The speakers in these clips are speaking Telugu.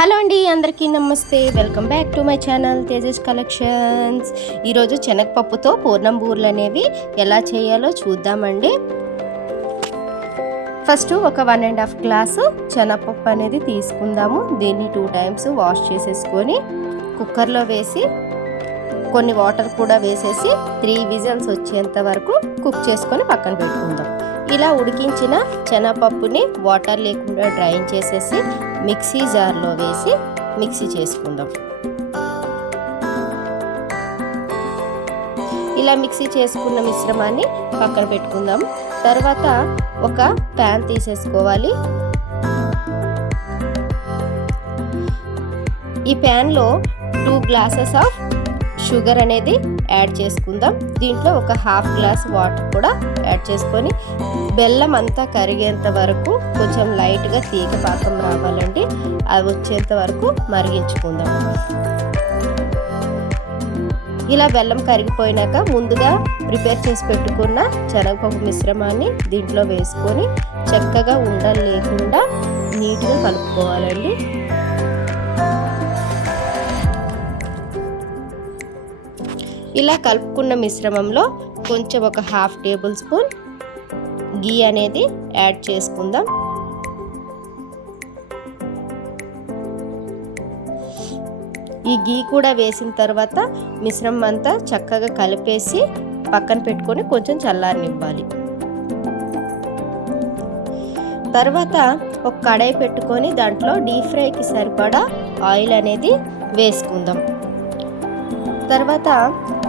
హలో అండి, అందరికీ నమస్తే. Welcome back to my channel Tejas collections. ఈరోజు శనగపప్పుతో పూర్ణం బూరెలు అనేవి ఎలా చేయాలో చూద్దామండి. ఫస్ట్ ఒక 1.5 గ్లాసు శనగపప్పు అనేది తీసుకుందాము. దీన్ని 2 టైమ్స్ వాష్ చేసేసుకొని కుక్కర్లో వేసి కొన్ని వాటర్ కూడా వేసేసి 3 విజిల్స్ వచ్చేంత వరకు కుక్ చేసుకొని పక్కన పెట్టుకుందాం. ఇలా ఉడికించిన శనగపప్పుని వాటర్ లేకుండా డ్రైన్ చేసేసి మిక్సీ జార్లో వేసి మిక్సీ చేసుకుందాం. ఇలా మిక్సీ చేసుకున్న మిశ్రమాన్ని పక్కన పెట్టుకుందాం. తర్వాత ఒక ప్యాన్ తీసేసుకోవాలి. ఈ ప్యాన్లో 2 గ్లాసెస్ ఆఫ్ షుగర్ అనేది యాడ్ చేసుకుందాం. దీంట్లో ఒక 1/2 గ్లాస్ వాటర్ కూడా యాడ్ చేసుకొని బెల్లం అంతా కరిగేంత వరకు కొంచెం లైట్గా తీగ పాకం రావాలండి. అది వచ్చేంత వరకు మరిగించుకుందాం. ఇలా బెల్లం కరిగిపోయినాక ముందుగా ప్రిపేర్ చేసి పెట్టుకున్న శనగపప్పు మిశ్రమాన్ని దీంట్లో వేసుకొని చక్కగా ఉండలు లేకుండా నీట్గా కలుపుకోవాలండి. ఇలా కలుపుకున్న మిశ్రమంలో కొంచెం ఒక 1/2 టేబుల్ స్పూన్ గీ అనేది యాడ్ చేసుకుందాం. ఈ గీ కూడా వేసిన తర్వాత మిశ్రమం అంతా చక్కగా కలిపేసి పక్కన పెట్టుకొని కొంచెం చల్లారనివ్వాలి. తర్వాత ఒక కడాయి పెట్టుకొని దాంట్లో డీప్ ఫ్రైకి సరిపడా ఆయిల్ అనేది వేసుకుందాం. తర్వాత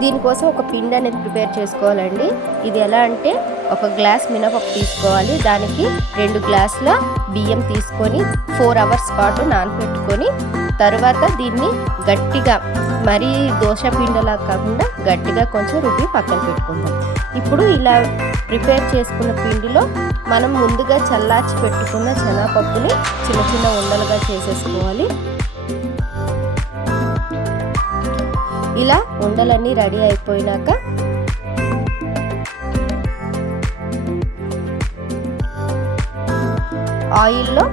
దీనికోసం ఒక పిండి అనేది ప్రిపేర్ చేసుకోవాలండి. ఇది ఎలా అంటే ఒక గ్లాస్ మినపప్పు తీసుకోవాలి. దానికి 2 గ్లాసుల బియ్యం తీసుకొని 4 అవర్స్ పాటు నానబెట్టుకొని తర్వాత దీన్ని గట్టిగా మరీ దోశ పిండిలా కాకుండా గట్టిగా కొంచెం రుబ్బి పక్కన పెట్టుకుందాం. ఇప్పుడు ఇలా ప్రిపేర్ చేసుకున్న పిండిలో మనం ముందుగా చల్లార్చి పెట్టుకున్న శనగపప్పుని చిన్న చిన్న ఉండలుగా చేసేసుకోవాలి. ఇలా ఉండలన్నీ రెడీ అయిపోయినాక ఆయిల్లో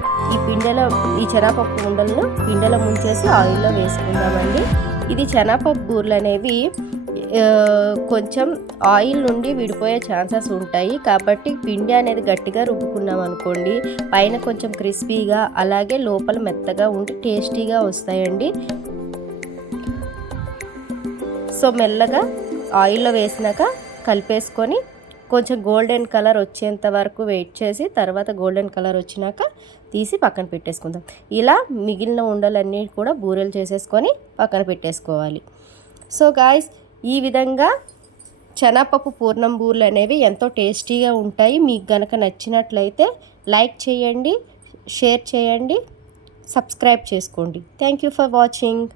ఈ శనగపప్పు ఉండలను పిండెలో ముంచేసి ఆయిల్లో వేసుకుందామండి. ఇది శనగపప్పు బూరెలు అనేవి కొంచెం ఆయిల్ నుండి విడిపోయే ఛాన్సెస్ ఉంటాయి. కాబట్టి పిండి అనేది గట్టిగా రుబ్బుకున్నాం అనుకోండి, పైన కొంచెం క్రిస్పీగా అలాగే లోపల మెత్తగా ఉండి టేస్టీగా వస్తాయండి. సో మెల్లగా ఆయిల్లో వేసినాక కలిపేసుకొని కొంచెం గోల్డెన్ కలర్ వచ్చేంత వరకు వెయిట్ చేసి తర్వాత గోల్డెన్ కలర్ వచ్చినాక తీసి పక్కన పెట్టేసుకుందాం. ఇలా మిగిలిన ఉండలన్నీ కూడా బూరెలు చేసేసుకొని పక్కన పెట్టేసుకోవాలి. సో గాయ్స్, ఈ విధంగా శనగపప్పు పూర్ణం బూరెలు అనేవి ఎంతో టేస్టీగా ఉంటాయి. మీకు గనక నచ్చినట్లయితే లైక్ చేయండి, షేర్ చేయండి, సబ్స్క్రైబ్ చేసుకోండి. Thank you for watching.